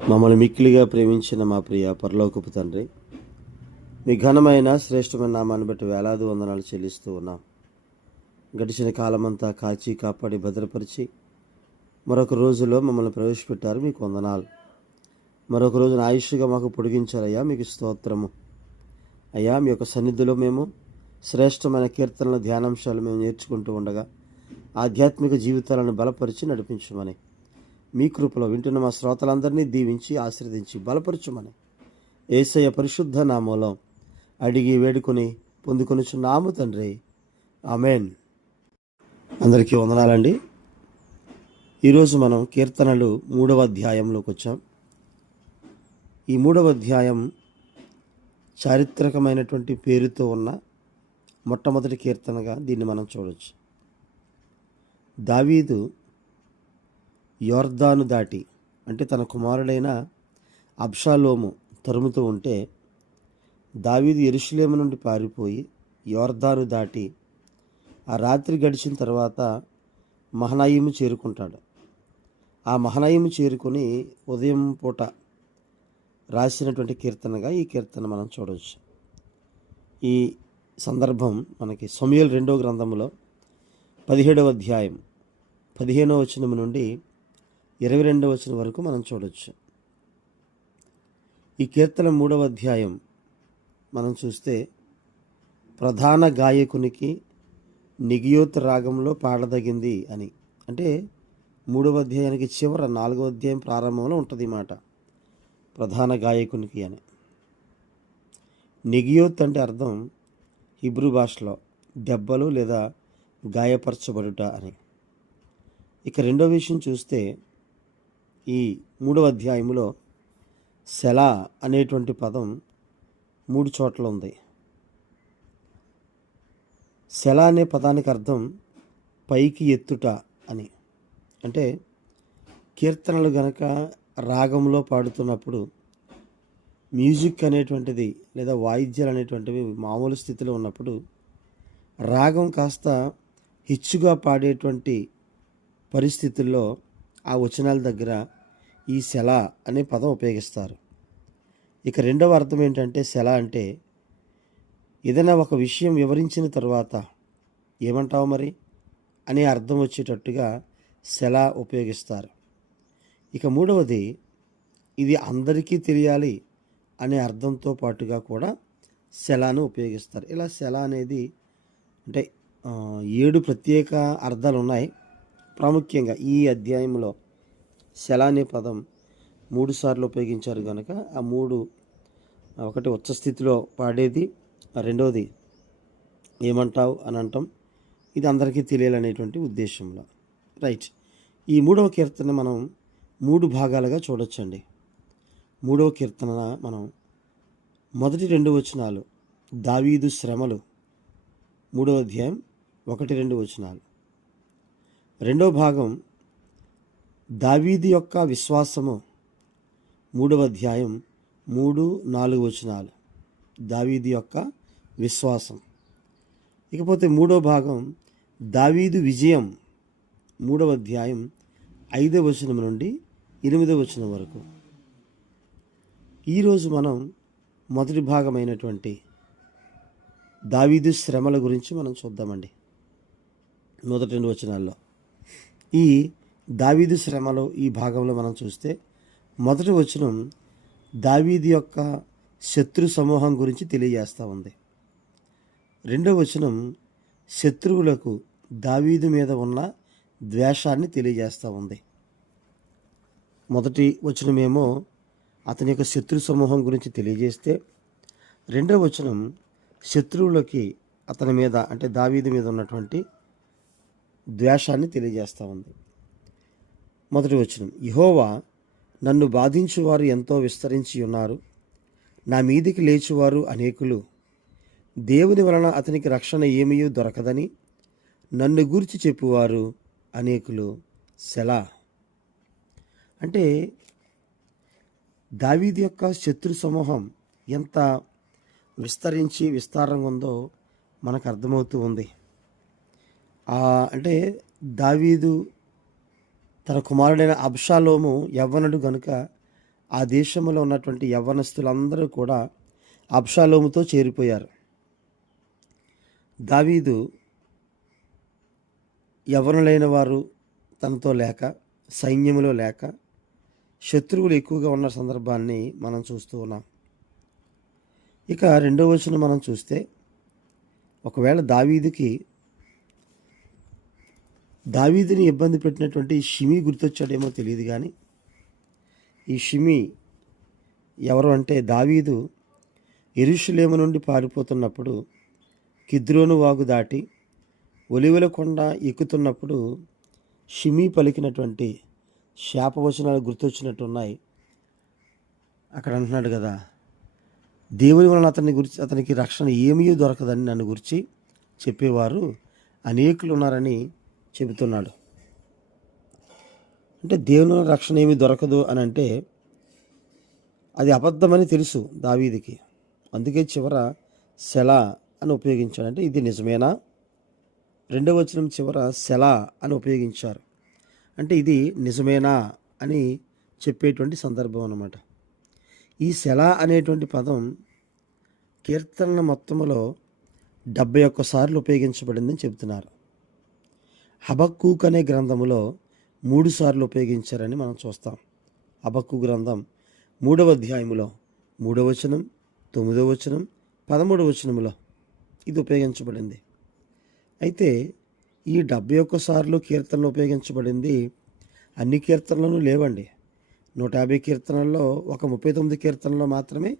మమ్మల్ని మిక్కిలిగా ప్రేమించిన మా ప్రియ పరలోకపు తండ్రి, మీ ఘనమైన శ్రేష్టమైన నామాన్ని బట్టి వేలాది వందనాలు చెల్లిస్తూ ఉన్నాం. గడిచిన కాలమంతా కాచి కాపాడి భద్రపరిచి మరొక రోజులో మమ్మల్ని ప్రవేశపెట్టారు. మీకు వందనాలు. మరొక రోజున ఆయుష్గా మాకు పొడిగించారయ్యా, మీకు స్తోత్రము. అయ్యా, మీ యొక్క సన్నిధిలో మేము శ్రేష్టమైన కీర్తనల ధ్యానాంశాలు మేము నేర్చుకుంటూ ఉండగా ఆధ్యాత్మిక జీవితాలను బలపరిచి నడిపించమని, మీ కృపలో వింటున్న మా శ్రోతలందరినీ దీవించి ఆశీర్వదించి బలపరచుమని యేసయ్య పరిశుద్ధ నామంలో అడిగి వేడుకొని పొందుకొనుచున్నాము తండ్రి, ఆమెన్. అందరికీ వందనాలండి. ఈరోజు మనం కీర్తనలు 3వ అధ్యాయంలోకి వచ్చాం. ఈ 3వ అధ్యాయం చారిత్రకమైనటువంటి పేరుతో ఉన్న మొట్టమొదటి కీర్తనగా దీన్ని మనం చూడవచ్చు. దావీదు యోర్దాను దాటి, అంటే తన కుమారుడైన అబ్షాలోము తరుముతూ ఉంటే, దావీదు యెరూషలేము నుండి పారిపోయి యోర్దాను దాటి ఆ రాత్రి గడిచిన తర్వాత మహనాయిము చేరుకుంటాడు. ఆ మహనాయిము చేరుకొని ఉదయం పూట రాసినటువంటి కీర్తనగా ఈ కీర్తన మనం చూడవచ్చు. ఈ సందర్భం మనకి సమూయేలు 2వ గ్రంథంలో 17వ అధ్యాయం 15వ వచనం నుండి 22వ వచనం వరకు మనం చూడవచ్చు. ఈ కీర్తన 3వ అధ్యాయం మనం చూస్తే ప్రధాన గాయకునికి నిగియోత్ రాగంలో పాడదగింది అని, అంటే 3వ అధ్యాయానికి చివర 4వ అధ్యాయం ప్రారంభంలో ఉంటుంది ఈ మాట, ప్రధాన గాయకునికి అని. నిగియోత్ అంటే అర్థం హిబ్రూ భాషలో దెబ్బలు లేదా గాయపరచబడుట అని. ఇక రెండో విషయం చూస్తే, ఈ 3వ అధ్యాయంలో సెలా అనేటువంటి పదం 3 చోట్ల ఉంది. సెలా అనే పదానికి అర్థం పైకి ఎత్తుట అని. అంటే కీర్తనలు గనక రాగంలో పాడుతున్నప్పుడు మ్యూజిక్ అనేటువంటిది లేదా వాయిద్యాలు అనేటువంటివి మామూలు స్థితిలో ఉన్నప్పుడు రాగం కాస్త హెచ్చుగా పాడేటువంటి పరిస్థితుల్లో ఆ వచనాల దగ్గర ఈ సెలా అనే పదం ఉపయోగిస్తారు. ఇక రెండవ అర్థం ఏంటంటే, సెలా అంటే ఏదైనా ఒక విషయం వివరించిన తర్వాత ఏమంటావు మరి అనే అర్థం వచ్చేటట్టుగా సెలా ఉపయోగిస్తారు. ఇక మూడవది, ఇది అందరికీ తెలియాలి అనే అర్థంతో పాటుగా కూడా సెలాను ఉపయోగిస్తారు. ఇలా సెలా అనేది అంటే 7 ప్రత్యేక అర్థాలు ఉన్నాయి. ప్రాముఖ్యంగా ఈ అధ్యాయంలో సెలా అనే పదం 3 సార్లు ఉపయోగించారు కనుక ఆ 3, ఒకటి ఉచ్చస్థితిలో పాడేది, రెండవది ఏమంటావు అని అంటాం, ఇది అందరికీ తెలియాలనేటువంటి ఉద్దేశంలో. రైట్. ఈ 3వ కీర్తన మనం 3 భాగాలుగా చూడొచ్చండి. 3వ కీర్తన మనం మొదటి 2 వచనాలు దావీదు శ్రమలు, 3వ అధ్యాయం 1-2 వచనాలు. రెండవ భాగం దావీదు యొక్క విశ్వాసము, 3వ అధ్యాయం 3-4 వచనాలు. దావీదు యొక్క విశ్వాసం. ఇకపోతే 3వ భాగం దావీదు విజయం, 3వ అధ్యాయం 5వ వచనం నుండి 8వ వచనం వరకు. ఈరోజు మనం మొదటి భాగమైనటువంటి దావీదు శ్రమల గురించి మనం చూద్దామండి. మొదటి 2 వచనాల్లో ఈ దావీదు శ్రమలు ఈ భాగంలో మనం చూస్తే, మొదటి వచనం దావీదు యొక్క శత్రు సమూహం గురించి తెలియజేస్తూ ఉంది. రెండవ వచనం శత్రువులకు దావీదు మీద ఉన్న ద్వేషాన్ని తెలియజేస్తూ ఉంది. మొదటి వచనమేమో అతని యొక్క శత్రు సమూహం గురించి తెలియజేస్తే, రెండవ వచనం శత్రువులకి అతని మీద అంటే దావీదు మీద ఉన్నటువంటి ద్వేషాన్ని తెలియజేస్తూ ఉంది. మొదటి వచనం, యెహోవా నన్ను బాధించువారు ఎంతో విస్తరించి ఉన్నారు, నా మీదికి లేచువారు అనేకులు. దేవుని వలన అతనికి రక్షణ ఏమీ దొరకదని నన్ను గూర్చి చెప్పువారు అనేకులు. సెలా. అంటే దావీదు యొక్క శత్రు సమూహం ఎంత విస్తరించి విస్తారంగా ఉందో మనకు అర్థమవుతూ ఉంది. అంటే దావీదు తన కుమారుడైన అబ్షాలోము యవ్వనుడు గనుక ఆ దేశంలో ఉన్నటువంటి యవ్వనస్తులందరూ కూడా అబ్షాలోముతో చేరిపోయారు. దావీదు యవ్వనులైన వారు తనతో లేక, సైన్యములో లేక, శత్రువులు ఎక్కువగా ఉన్న సందర్భాన్ని మనం చూస్తూ ఉన్నాం. ఇక 2వ వచనం మనం చూస్తే, ఒకవేళ దావీదుని ఇబ్బంది పెట్టినటువంటి షిమీ గుర్తొచ్చాడేమో తెలియదు, కానీ ఈ షిమీ ఎవరు అంటే, దావీదు యెరూషలేము నుండి పారిపోతున్నప్పుడు కిద్రోను వాగు దాటి ఒలివల కొండ ఎక్కుతున్నప్పుడు షిమీ పలికినటువంటి శాపవచనాలు గుర్తొచ్చినట్టున్నాయి. అక్కడ అంటున్నాడు కదా, దేవుని వలన అతనికి రక్షణ ఏమీ దొరకదని నన్ను గురించి చెప్పేవారు అనేకులు ఉన్నారని చెబుతున్నాడు. అంటే దేవుని వలన రక్షణ ఏమీ దొరకదు అని అంటే అది అబద్ధమని తెలుసు దావీదుకి. అందుకే చివర సెలా అని ఉపయోగించాడు. అంటే ఇది నిజమేనా? 2వ వచనం చివర సెలా అని ఉపయోగించారు. అంటే ఇది నిజమేనా అని చెప్పేటువంటి సందర్భం అన్నమాట. ఈ సెలా అనేటువంటి పదం కీర్తనల మొత్తములో 71 సార్లు ఉపయోగించబడిందని చెబుతున్నారు. హబక్కూక్ అనే గ్రంథములో 3 సార్లు ఉపయోగించారని మనం చూస్తాం. హబక్కూకు గ్రంథం 3వ అధ్యాయములో 3వ వచనం, 9వ వచనం, 13వ వచనములో ఇది ఉపయోగించబడింది. అయితే ఈ 71 సార్లు కీర్తనలు ఉపయోగించబడింది అన్ని కీర్తనలను లేవండి. 150 కీర్తనల్లో ఒక 39 కీర్తనలో మాత్రమే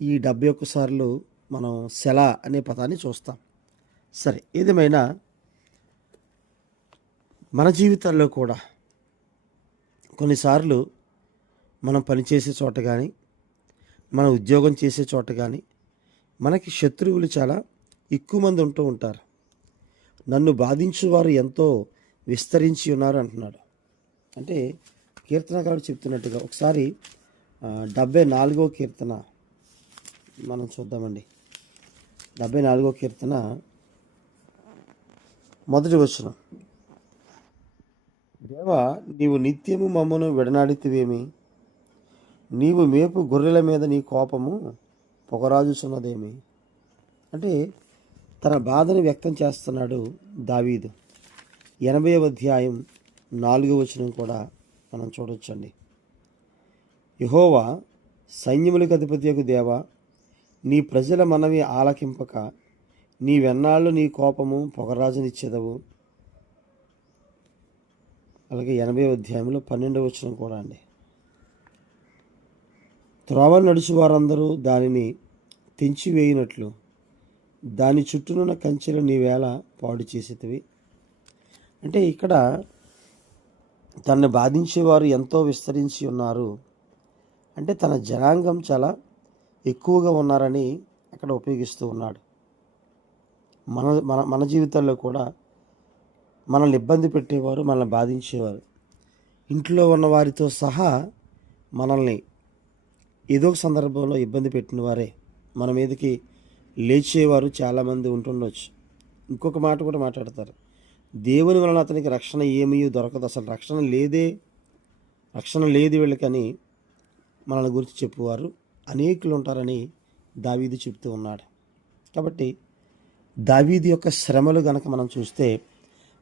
ఈ 71 సార్లు మనం సెలా అనే పదాన్ని చూస్తాం. సరే, ఏదేమైనా మన జీవితాల్లో కూడా కొన్నిసార్లు మనం పనిచేసే చోట కానీ, మన ఉద్యోగం చేసే చోట కానీ మనకి శత్రువులు చాలా ఎక్కువ మంది ఉంటూ ఉంటారు. నన్ను బాధించువారు ఎంతో విస్తరించి ఉన్నారు అంటున్నాడు. అంటే కీర్తనకారుడు చెప్తున్నట్టుగా ఒకసారి 74వ కీర్తన మనం చూద్దామండి. 74వ కీర్తన 1వ వచనం. దేవా, నీవు నిత్యము మమ్మను విడనాడితివేమి? నీవు మేపు గొర్రెల మీద నీ కోపము పొగరాజుచున్నదేమి? అంటే తన బాధను వ్యక్తం చేస్తున్నాడు దావీదు. 80వ అధ్యాయం 4వ వచనం కూడా మనం చూడొచ్చండి. యెహోవా, సైన్యములకు అధిపతియగు దేవా, నీ ప్రజల మనవి ఆలకింపక నీవెన్నాళ్ళు నీ కోపము పొగరాజనిచ్చెదవు? అలాగే 80వ అధ్యాయంలో 12వ వచనం కూడా అండి. త్రోవ నడుచు వారందరూ దానిని తెంచివేయినట్లు దాని చుట్టూనున్న కంచెలు నీవేళ పాడు చేసేటివి. అంటే ఇక్కడ తనను బాధించేవారు ఎంతో విస్తరించి ఉన్నారు అంటే తన జనాంగం చాలా ఎక్కువగా ఉన్నారని అక్కడ ఉపయోగిస్తూ ఉన్నాడు. మన మన మన జీవితాల్లో కూడా మనల్ని ఇబ్బంది పెట్టేవారు, మనల్ని బాధించేవారు, ఇంట్లో ఉన్న వారితో సహా మనల్ని ఏదో ఒక సందర్భంలో ఇబ్బంది పెట్టిన వారే మన మీదకి లేచేవారు చాలామంది ఉంటుండొచ్చు. ఇంకొక మాట కూడా మాట్లాడతారు, దేవుని వలన అతనికి రక్షణ ఏమీ దొరకదు, అసలు రక్షణ లేదు వీళ్ళకని మనల్ని గురించి చెప్పువారు అనేకులు ఉంటారని దావీదు చెప్తూ ఉన్నాడు. కాబట్టి దావీదు యొక్క శ్రమలు గనక మనం చూస్తే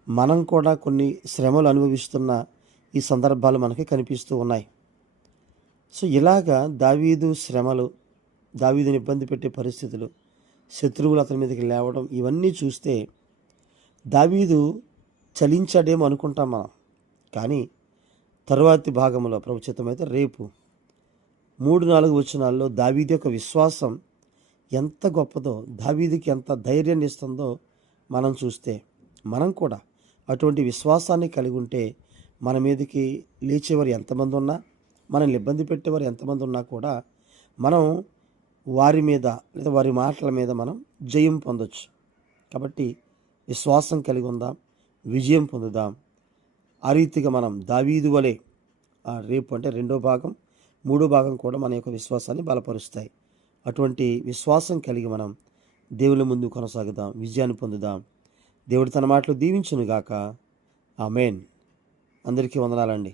మనం కూడా కొన్ని శ్రమలు అనుభవిస్తున్న ఈ సందర్భాలు మనకి కనిపిస్తూ ఉన్నాయి. సో ఇలాగా దావీదు శ్రమలు, దావీదుని ఇబ్బంది పెట్టే పరిస్థితులు, శత్రువులు అతని మీదకి లేవడం, ఇవన్నీ చూస్తే దావీదు చలించాడేమో అనుకుంటాం మనం. కానీ తరువాతి భాగంలో ప్రభుచితమైతే రేపు 3-4 వచనాల్లో దావీదు యొక్క విశ్వాసం ఎంత గొప్పదో, దావీదుకి ఎంత ధైర్యాన్ని ఇస్తుందో మనం చూస్తే మనం కూడా అటువంటి విశ్వాసాన్ని కలిగి ఉంటే మన మీదకి లేచేవారు ఎంతమంది ఉన్నా, మనల్ని ఇబ్బంది పెట్టేవారు ఎంతమంది ఉన్నా కూడా మనం వారి మీద లేదా వారి మాటల మీద మనం జయం పొందొచ్చు. కాబట్టి విశ్వాసం కలిగి ఉందాం, విజయం పొందుదాం. ఆ రీతిగా మనం దావీదు వలె రేపు అంటే 2వ భాగం 3వ భాగం కూడా మన యొక్క విశ్వాసాన్ని బలపరుస్తాయి. అటువంటి విశ్వాసం కలిగి మనం దేవుని ముందు కొనసాగుదాం, విజయాన్ని పొందుదాం. దేవుడు తన మాటలు దీవించునుగాక. ఆమేన్. అందరికీ వందనాలండి.